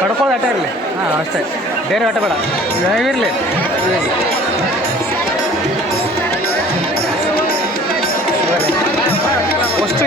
ಕಡ್ಕೊಳ್ಳೋದು ಆಟ ಇರಲಿ. ಹಾಂ ಅಷ್ಟೇ. ಬೇರೆ ಆಟ ಬೇಡ. ಇರಲಿ. ಅಷ್ಟು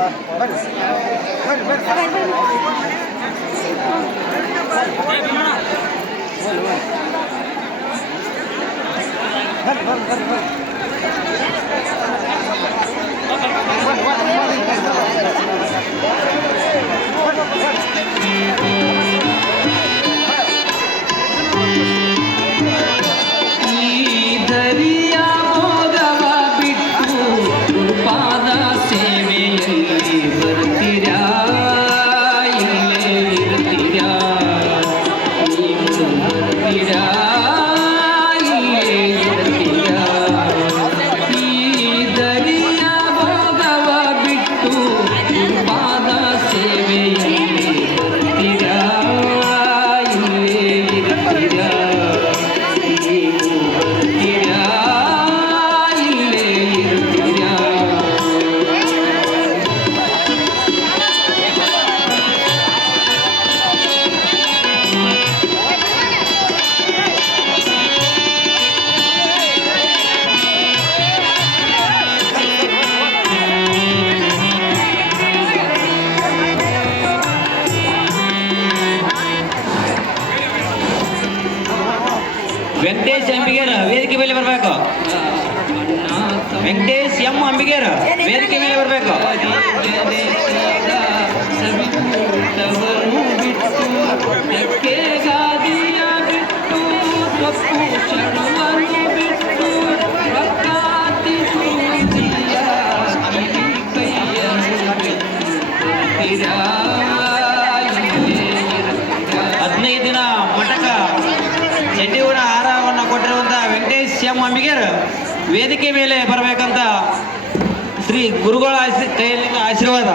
Bueno, bueno, bueno. ಮೇಲೆ ಬರಬೇಕು. ವೆಂಕಟೇಶ್ ಎಂ ಅಂಬಿಗೇರ್ ವೇದಿಕೆ ಮೇಲೆ ಬರಬೇಕು. ವೇದಿಕೆ ಮೇಲೆ ಬರಬೇಕಂತ ಶ್ರೀ ಗುರುಗಳ ಕೈಯಲ್ಲಿಂದ ಆಶೀರ್ವಾದ.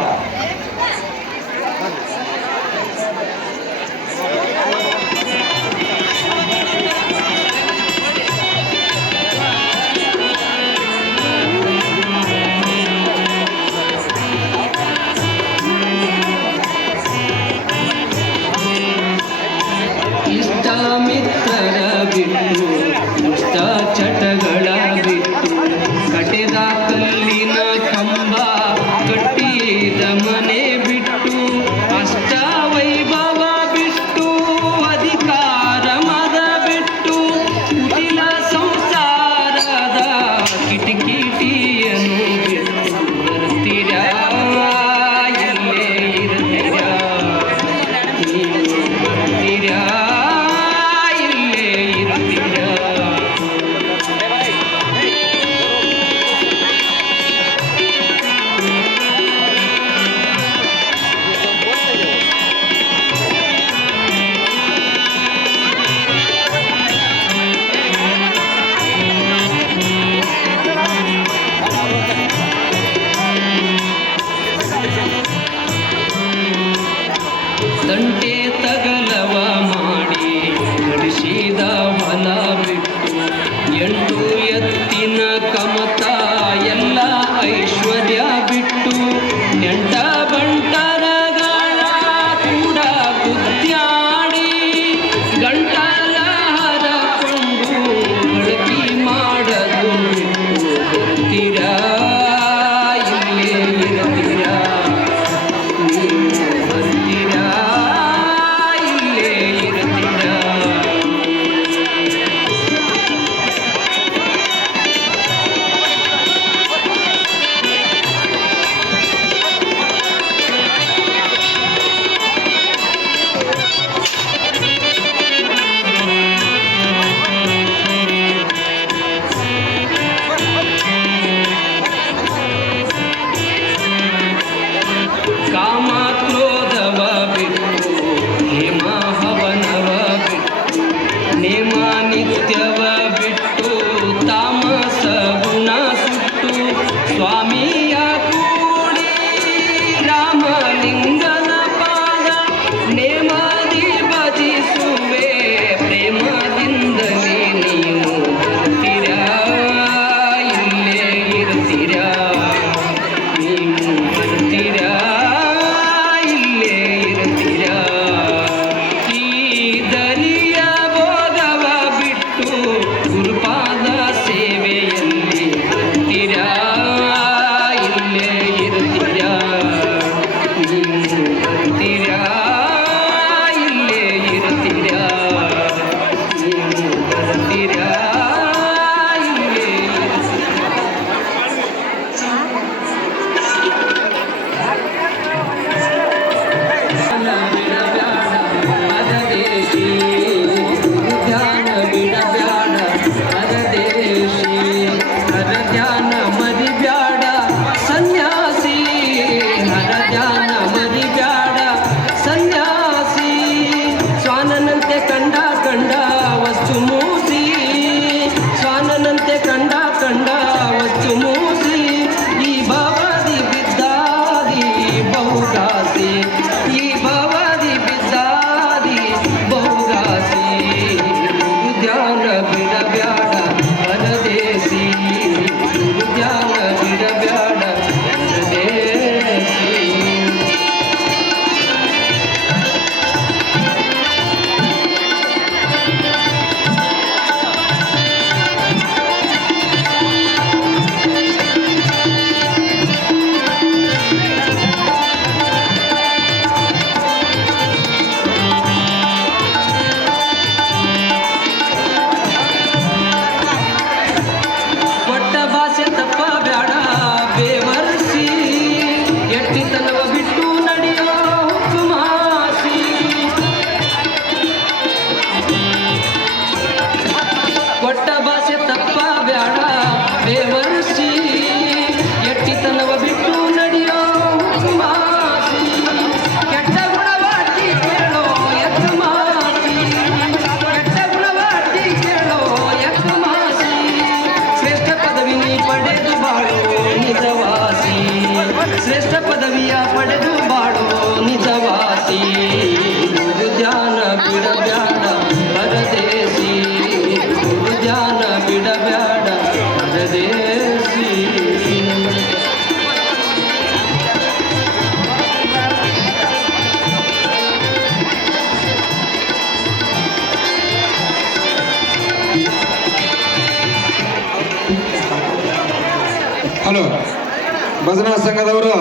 ಭಜನಾ ಸಂಘದವರು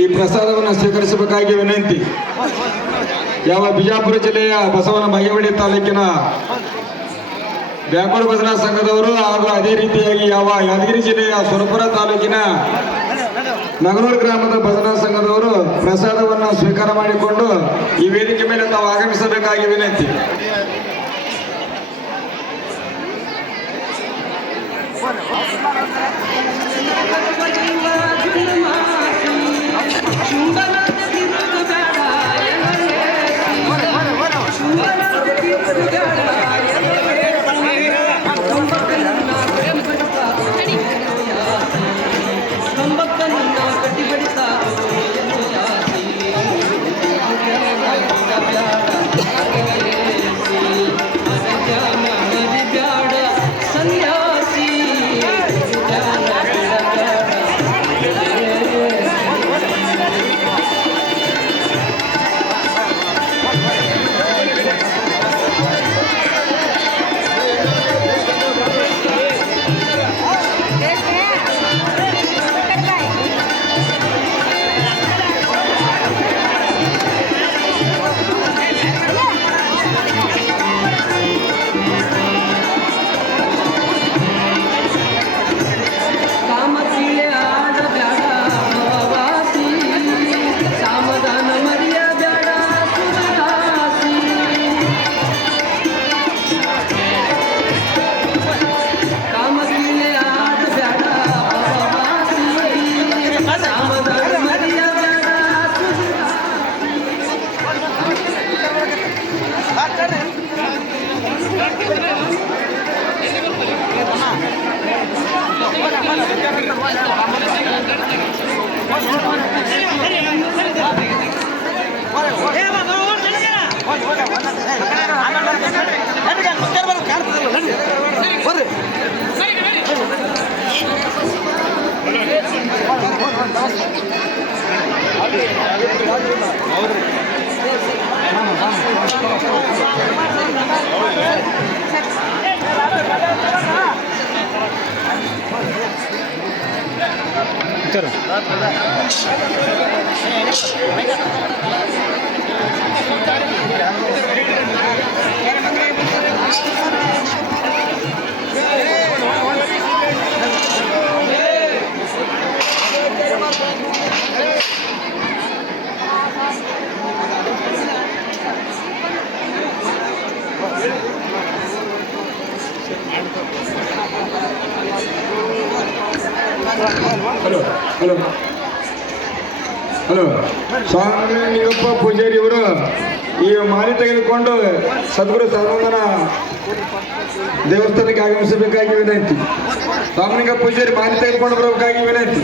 ಈ ಪ್ರಸಾದವನ್ನು ಸ್ವೀಕರಿಸಬೇಕಾಗಿ ವಿನಂತಿ. ಯಾವ ಬಿಜಾಪುರ ಜಿಲ್ಲೆಯ ಬಸವನ ಬಾಗೇವಾಡಿ ತಾಲೂಕಿನ ಬ್ಯಾಂಕೋಡ್ ಭಜನಾ ಸಂಘದವರು ಹಾಗೂ ಅದೇ ರೀತಿಯಾಗಿ ಯಾವ ಯಾದಗಿರಿ ಜಿಲ್ಲೆಯ ಸುರಪುರ ತಾಲೂಕಿನ ನಗನೂರು ಗ್ರಾಮದ ಭಜನಾ ಸಂಘದವರು ಪ್ರಸಾದವನ್ನು ಸ್ವೀಕಾರ ಮಾಡಿಕೊಂಡು ಈ ವೇದಿಕೆ ಮೇಲೆ ತಾವು ಆಗಮಿಸಬೇಕಾಗಿ ವಿನಂತಿ. ಇಟ್ಟರು hello hello hello Swami Ningappa Pujari ಅವರು ಈ ಮಾಲಿ ತೆಗೆದುಕೊಂಡು ಸದ್ಗುರು ಸದಾನಂದನ ದೇವಸ್ಥಾನಕ್ಕೆ ಆಗಮಿಸಬೇಕಾಗಿ ವಿನಂತಿ. ರಾಮಲಿಂಗ ಪೂಜಾರಿ ಮಾಲಿ ತೆಗೆದುಕೊಂಡು ಬರಬೇಕಾಗಿ ವಿನಂತಿ.